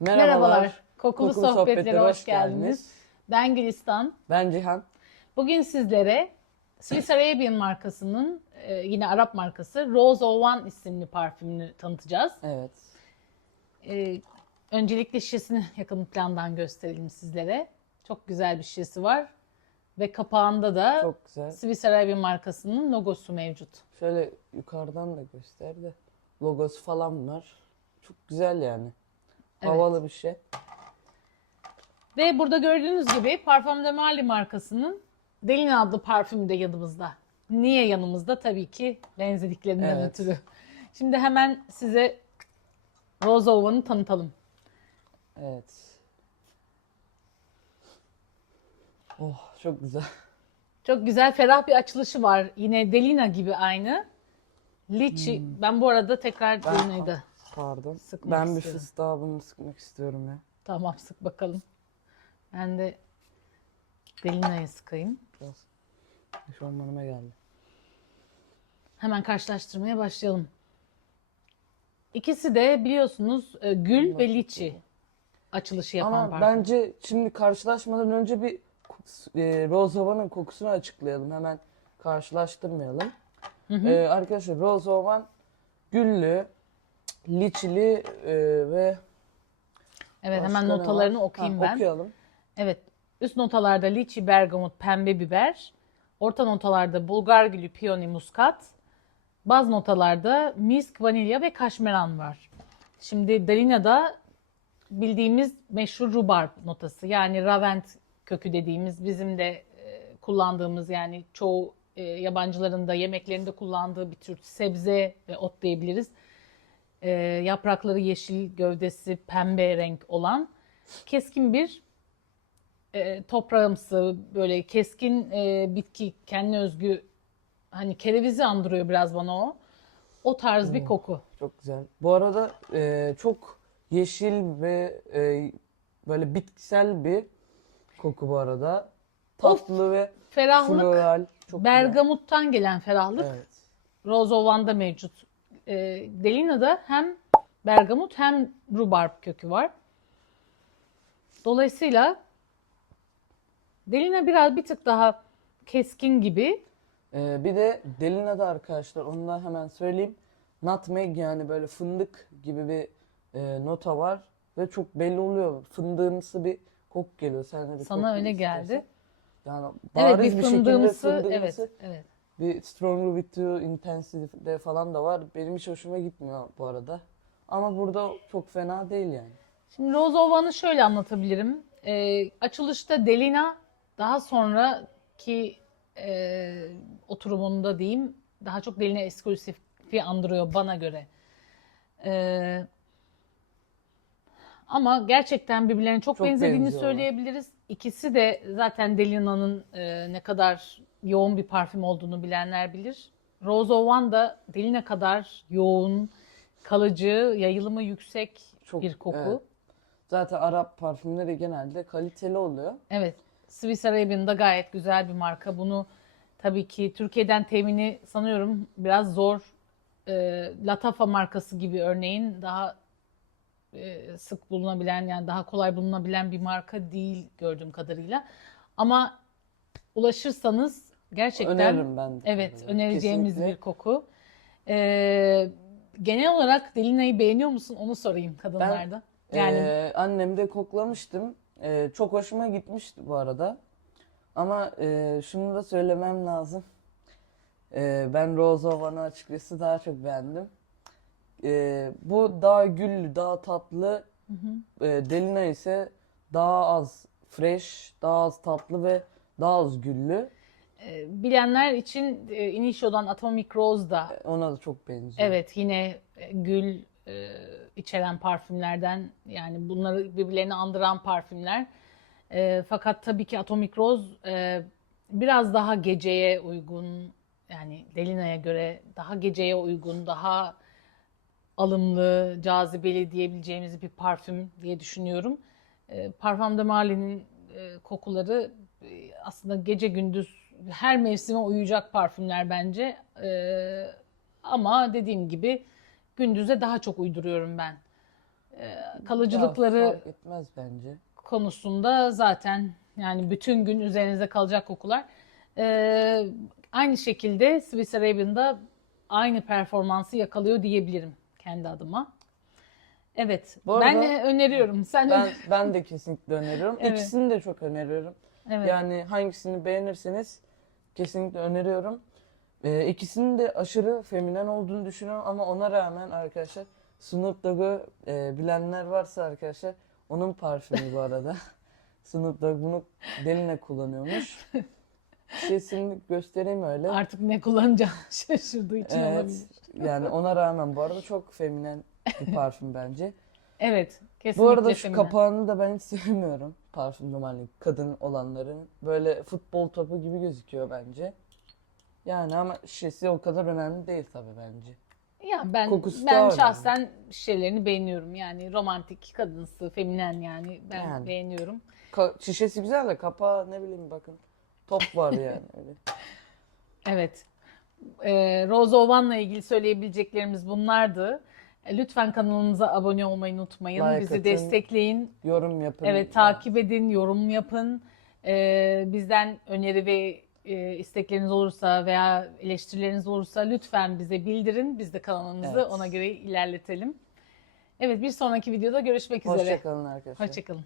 Merhabalar. Kokulu, Kokulu sohbetlere, sohbetlere hoş geldiniz. geldiniz. Ben Gülistan. Ben Cihan. Bugün sizlere Swiss Arabian markasının e, yine Arap markası Rose of One isimli parfümünü tanıtacağız. Evet. E, öncelikle şişesini yakın plandan gösterelim sizlere. Çok güzel bir şişesi var. Ve kapağında da Çok güzel. Swiss Arabian markasının logosu mevcut. Şöyle yukarıdan da göster de. Logosu falan var. Çok güzel yani. Evet. Havalı bir şey. Ve burada gördüğünüz gibi Parfum de Marly markasının Delin adlı parfümü de yanımızda. Niye yanımızda? Tabii ki benzediklerinden Evet. ötürü. Şimdi hemen size Rose of One'ı tanıtalım. Evet. Oh çok güzel. Çok güzel, ferah bir açılışı var. Yine Delina gibi aynı. Lichi. Ben bu arada tekrar Hmm. Delina'yı da Pardon. Sıkmak ben bir istiyorum. fıstığa bunu sıkmak istiyorum ya. tamam sık bakalım. Ben de Delina'yı sıkayım. Biraz eşofmanıma geldi. Hemen karşılaştırmaya başlayalım. İkisi de biliyorsunuz e, gül ve liçi açılışı yapan Ama parfüm. bence şimdi karşılaşmadan önce bir e, Rose kokusunu açıklayalım. Hemen karşılaştırmayalım. E, arkadaşlar Rose Ovan güllü, liçili e, ve Evet başka hemen ne notalarını var? okuyayım Ha, ben. Okuyalım. Evet üst notalarda liçi, bergamot, pembe biber. Orta notalarda bulgar gülü, piyoni, muskat. Baz notalarda misk, vanilya ve kaşmeran var. Şimdi Dalina'da bildiğimiz meşhur rhubarb notası yani ravent kökü dediğimiz bizim de e, kullandığımız yani çoğu e, yabancıların da yemeklerinde kullandığı bir tür sebze ve ot diyebiliriz. E, yaprakları yeşil, gövdesi pembe renk olan keskin bir e, toprağımsı böyle keskin e, bitki kendine özgü hani kerevizi andırıyor biraz bana o. O tarz bir koku. Çok güzel. Bu arada e, çok yeşil ve e, böyle bitkisel bir koku bu arada. Tatlı ve Ferahlık, floral. Çok güzel. bergamuttan gelen ferahlık Evet. One'da mevcut. E, Delina'da hem bergamut hem rhubarb kökü var. Dolayısıyla Delina biraz bir tık daha keskin gibi. E, bir de Delina'da arkadaşlar onu da hemen söyleyeyim. Nutmeg yani böyle fındık gibi bir e, nota var. Ve çok belli oluyor. Fındığımsı bir koku geliyor. Sen de bir Sana öyle istersen. geldi. Yani Evet bariz bir bir şekilde fındığımsı evet, evet. Bir Stronger with you Intensity'de falan da var. Benim hiç hoşuma gitmiyor bu arada. Ama burada çok fena değil yani. Şimdi One'ı şöyle anlatabilirim. Ee, açılışta Delina daha sonraki e, oturumunda diyeyim daha çok Delina eksklusifi andırıyor bana göre. Ee, ama gerçekten birbirlerine çok, Çok benzediğini benziyorlar. söyleyebiliriz. İkisi de zaten Delina'nın e, ne kadar yoğun bir parfüm olduğunu bilenler bilir. Rose One da Delina kadar yoğun, kalıcı, yayılımı yüksek Çok- bir koku. evet. Zaten Arap parfümleri genelde kaliteli oluyor. Evet. Swiss Arabian da gayet güzel bir marka. Bunu tabii ki Türkiye'den temini sanıyorum biraz zor. Ee, Latafa markası gibi örneğin daha e, sık bulunabilen yani daha kolay bulunabilen bir marka değil gördüğüm kadarıyla. Ama ulaşırsanız gerçekten Öneririm ben de. evet tabii. önereceğimiz Kesinlikle. bir koku. Ee, genel olarak Delina'yı beğeniyor musun? Onu sorayım kadınlarda. yani Ee, annem de koklamıştım. Ee, çok hoşuma gitmişti bu arada. Ama e, şunu da söylemem lazım. Ee, ben Rose Ovan'ı açıkçası daha çok beğendim. Ee, bu daha güllü, daha tatlı. Ee, Delina ise daha az fresh, daha az tatlı ve daha az güllü. E, bilenler için e, Initio'dan Atomic Rose da Ona da çok benziyor. Evet yine e, gül e, içeren parfümlerden yani bunları birbirlerini andıran parfümler. E, fakat tabii ki Atomic Rose biraz daha geceye uygun yani Delina'ya göre daha geceye uygun, daha alımlı, cazibeli diyebileceğimiz bir parfüm diye düşünüyorum. Parfum de Marly'nin e, kokuları aslında gece gündüz her mevsime uyacak parfümler bence. E, ama dediğim gibi gündüze daha çok uyduruyorum ben. kalıcılıkları Ya, fark etmez bence. konusunda zaten yani bütün gün üzerinizde kalacak kokular. Ee, aynı şekilde Swiss Arabian'da aynı performansı yakalıyor diyebilirim kendi adıma. Evet, Bu ben arada- de öneriyorum. Sen Ben ben de kesinlikle öneriyorum. Evet. İkisini de çok öneriyorum. evet. Yani hangisini beğenirseniz kesinlikle öneriyorum. Ee, ikisinin de aşırı feminen olduğunu düşünüyorum ama ona rağmen arkadaşlar Snoop Dogg'u e, bilenler varsa arkadaşlar onun parfümü bu arada. Snoop Dogg bunu deline kullanıyormuş. Şişesini göstereyim öyle. Artık ne kullanacağım şaşırdığı için Evet. olabilir. Yani ona rağmen bu arada çok feminen bir parfüm bence. Evet, kesinlikle Bu arada şu feminen. kapağını da ben hiç sevmiyorum. Parfüm normalde kadın olanların. Böyle futbol topu gibi gözüküyor bence. Yani ama şişesi o kadar önemli değil tabii bence. Ya ben Kokusu ben önemli. şahsen şeylerini beğeniyorum. Yani romantik, kadınsı, feminen yani ben Yani. beğeniyorum. Ka- şişesi güzel de kapağı ne bileyim bakın. Top var yani öyle. Evet. Ee, Rose Ovan'la ilgili söyleyebileceklerimiz bunlardı. Lütfen kanalımıza abone olmayı unutmayın. Like Bizi atın. destekleyin. Yorum yapın. Evet, takip edin, yorum yapın. Ee, bizden öneri ve e, istekleriniz olursa veya eleştirileriniz olursa lütfen bize bildirin. Biz de kanalımızı Evet. ona göre ilerletelim. Evet, bir sonraki videoda görüşmek üzere. Hoşçakalın arkadaşlar. Hoşçakalın.